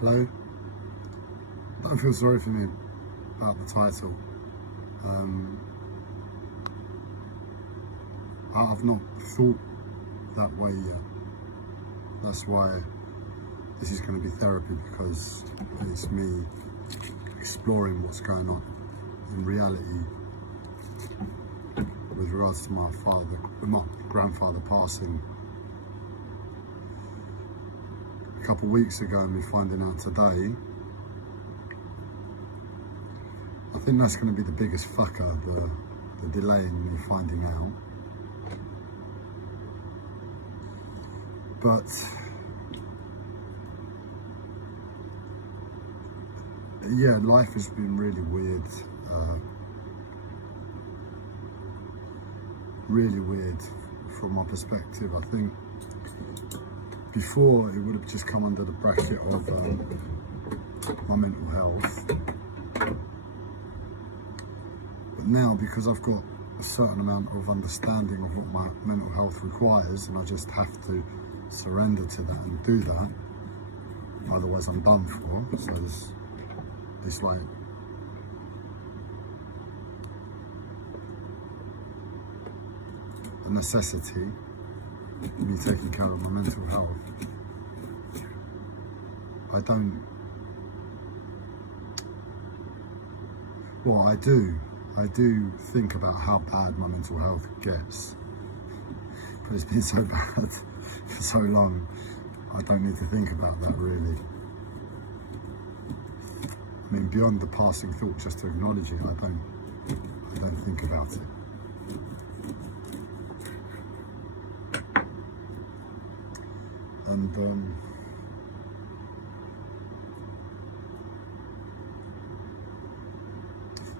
Hello? Don't feel sorry for me about the title. I've not thought that way yet. That's why this is going to be therapy, because it's me exploring what's going on in reality with regards to my grandfather passing a couple of weeks ago and me finding out today. I think that's going to be the biggest fucker, the delay in me finding out. But yeah, life has been really weird. Really weird from my perspective. I think before it would have just come under the bracket of my mental health. But now, because I've got a certain amount of understanding of what my mental health requires, and I just have to surrender to that and do that, otherwise I'm done for. So it's like a necessity, me taking care of my mental health. I do think about how bad my mental health gets, but it's been so bad for so long, I don't need to think about that really. I mean, beyond the passing thought, just to acknowledge it, I don't think about it. And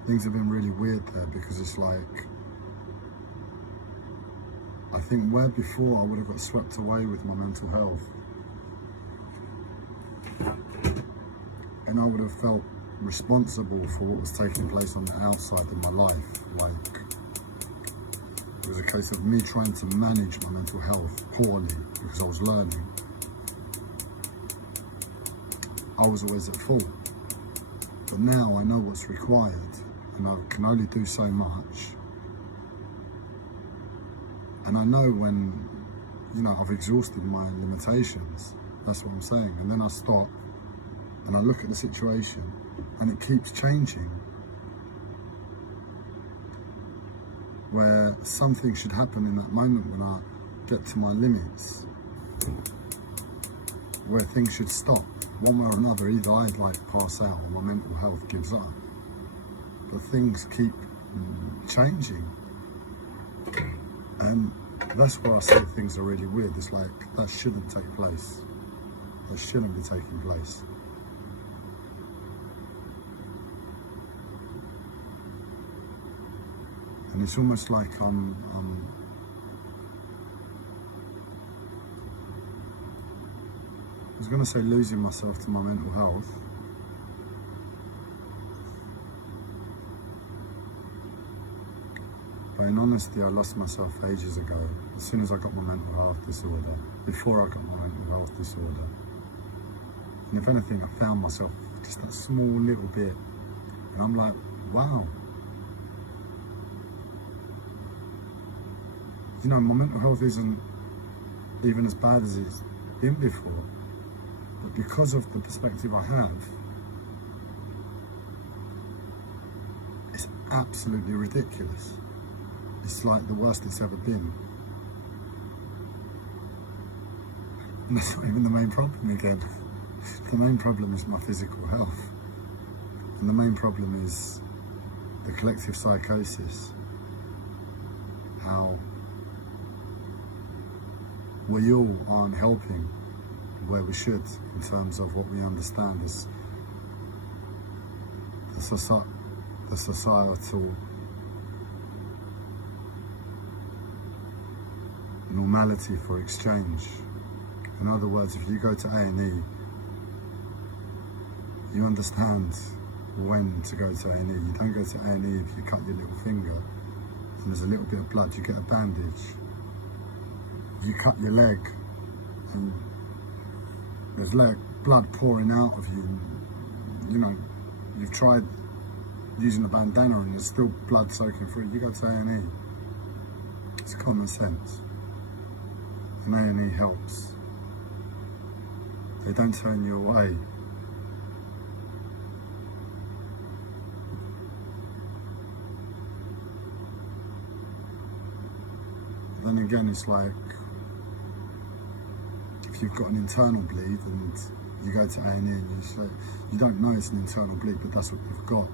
things have been really weird there, because it's like, I think where before I would have got swept away with my mental health, and I would have felt responsible for what was taking place on the outside of my life. Like, it was a case of me trying to manage my mental health poorly because I was learning. I was always at fault. But now I know what's required, and I can only do so much. And I know when, I've exhausted my limitations. That's what I'm saying. And then I stop and I look at the situation, and it keeps changing. Where something should happen in that moment when I get to my limits, where things should stop. One way or another, either I pass out or my mental health gives up. But things keep changing. And that's where I say things are really weird. It's like, that shouldn't take place. That shouldn't be taking place. And it's almost like I was going to say losing myself to my mental health. But in honesty, I lost myself ages ago, as soon as I got my mental health disorder, before I got my mental health disorder. And if anything, I found myself just that small little bit, and I'm like, wow. My mental health isn't even as bad as it's been before. But because of the perspective I have, it's absolutely ridiculous. It's like the worst it's ever been. And that's not even the main problem again. The main problem is my physical health. And the main problem is the collective psychosis. How we all aren't helping where we should, in terms of what we understand as the societal normality for exchange. In other words, if you go to A&E, you understand when to go to A&E. You don't go to A&E if you cut your little finger and there's a little bit of blood, you get a bandage. You cut your leg and There's like blood pouring out of you. You know, you've tried using a bandana and there's still blood soaking through. You go to A&E. It's common sense. And A&E helps. They don't turn you away. Then again, it's like, if you've got an internal bleed and you go to A&E and you say, you don't know it's an internal bleed, but that's what you've got.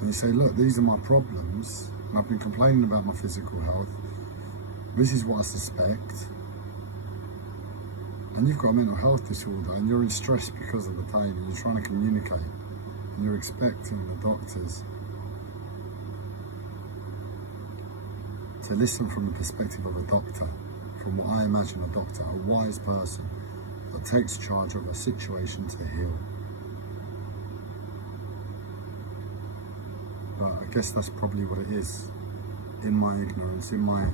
And you say, look, these are my problems, and I've been complaining about my physical health. This is what I suspect. And you've got a mental health disorder, and you're in stress because of the pain, and you're trying to communicate, and you're expecting the doctors to listen from the perspective of a doctor, from what I imagine a doctor, a wise person that takes charge of a situation to heal. But I guess that's probably what it is, in my ignorance, in my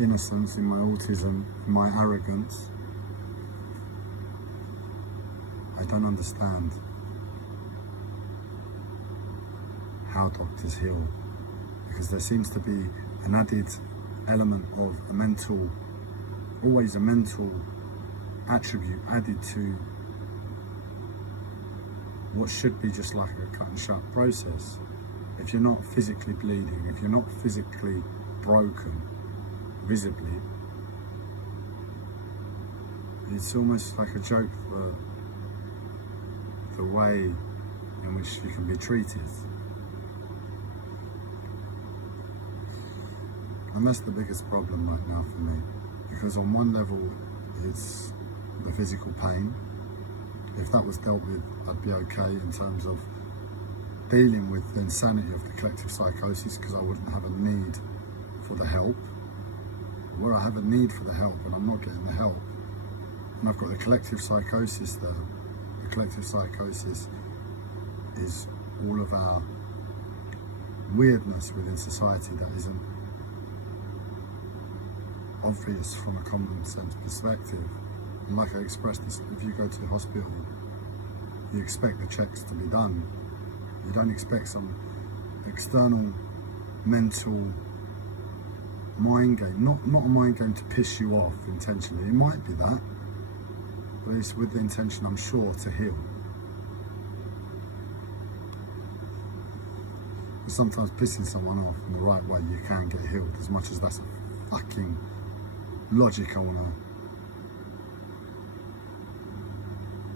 innocence, in my autism, in my arrogance. I don't understand how doctors heal, because there seems to be an added element of a mental, always a mental attribute added to what should be just like a cut and shut process. If you're not physically bleeding, if you're not physically broken, visibly, it's almost like a joke for the way in which you can be treated. And that's the biggest problem right now for me, because on one level it's the physical pain. If that was dealt with, I'd be okay in terms of dealing with the insanity of the collective psychosis, because I wouldn't have a need for the help. Where I have a need for the help and I'm not getting the help, and I've got the collective psychosis there. The collective psychosis is all of our weirdness within society that isn't obvious from a common sense perspective. And like I expressed this, if you go to the hospital, you expect the checks to be done. You don't expect some external mental mind game, not a mind game to piss you off intentionally. It might be that, but it's with the intention, I'm sure, to heal. But sometimes pissing someone off in the right way, you can get healed, as much as that's a fucking logic I wanna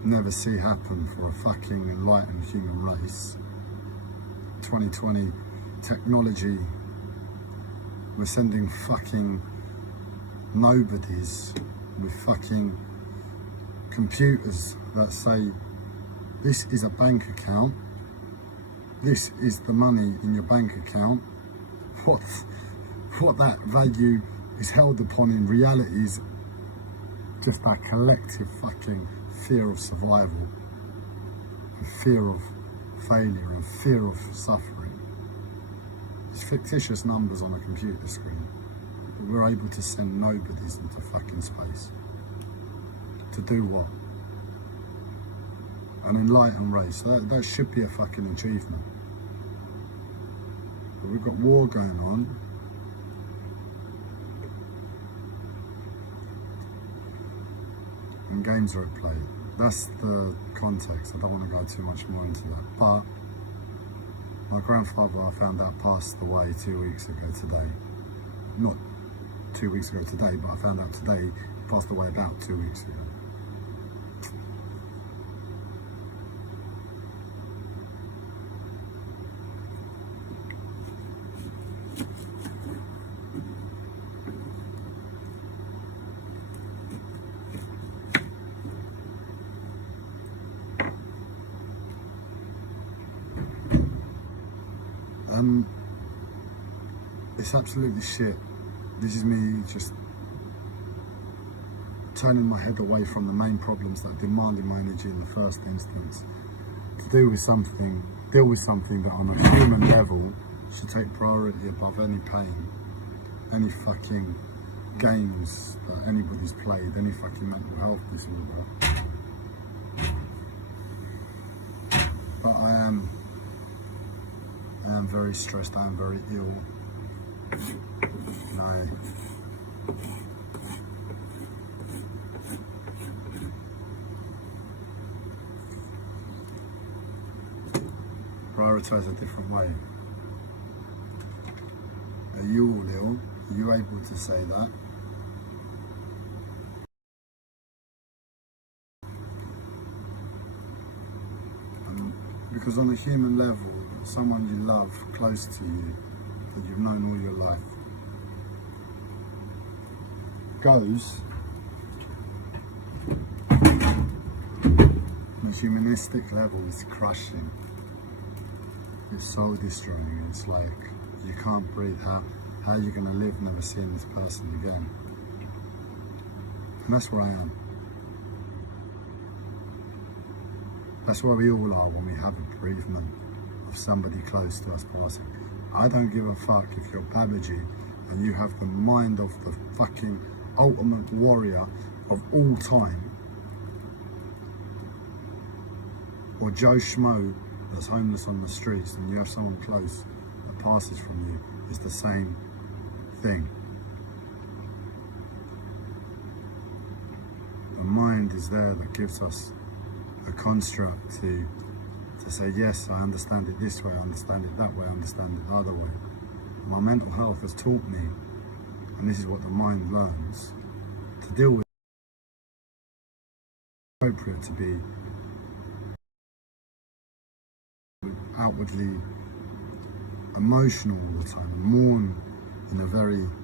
never see happen for a fucking enlightened human race. 2020 technology, we're sending fucking nobodies with fucking computers that say, this is a bank account, this is the money in your bank account. What that value is held upon in reality is just that collective fucking fear of survival, and fear of failure, and fear of suffering. It's fictitious numbers on a computer screen, but we're able to send nobodies into fucking space. To do what? An enlightened race. So that should be a fucking achievement. But we've got war going on. And games are at play. That's the context. I don't want to go too much more into that. But my grandfather, I found out, passed away 2 weeks ago today. Not 2 weeks ago today, but I found out today he passed away about 2 weeks ago. It's absolutely shit. This is me just turning my head away from the main problems that are demanding my energy in the first instance, to deal with something that on a human level should take priority above any pain. any fucking games that anybody's played, any fucking mental health disorder. But I am very stressed, I am very ill. And I prioritise a different way. Are you all ill? Are you able to say that? Because on a human level, someone you love close to you, that you've known all your life, goes, on a humanistic level, it's crushing. It's soul destroying. It's like, you can't breathe. How are you going to live never seeing this person again? And that's where I am. That's where we all are when we have a bereavement of somebody close to us passing. I don't give a fuck if you're Babaji and you have the mind of the fucking ultimate warrior of all time, or Joe Schmo that's homeless on the streets, and you have someone close that passes from you. It's the same thing. The mind is there that gives us a construct to say, yes, I understand it this way, I understand it that way, I understand it the other way. My mental health has taught me, and this is what the mind learns, to deal with. It's appropriate to be outwardly emotional all the time and mourn in a very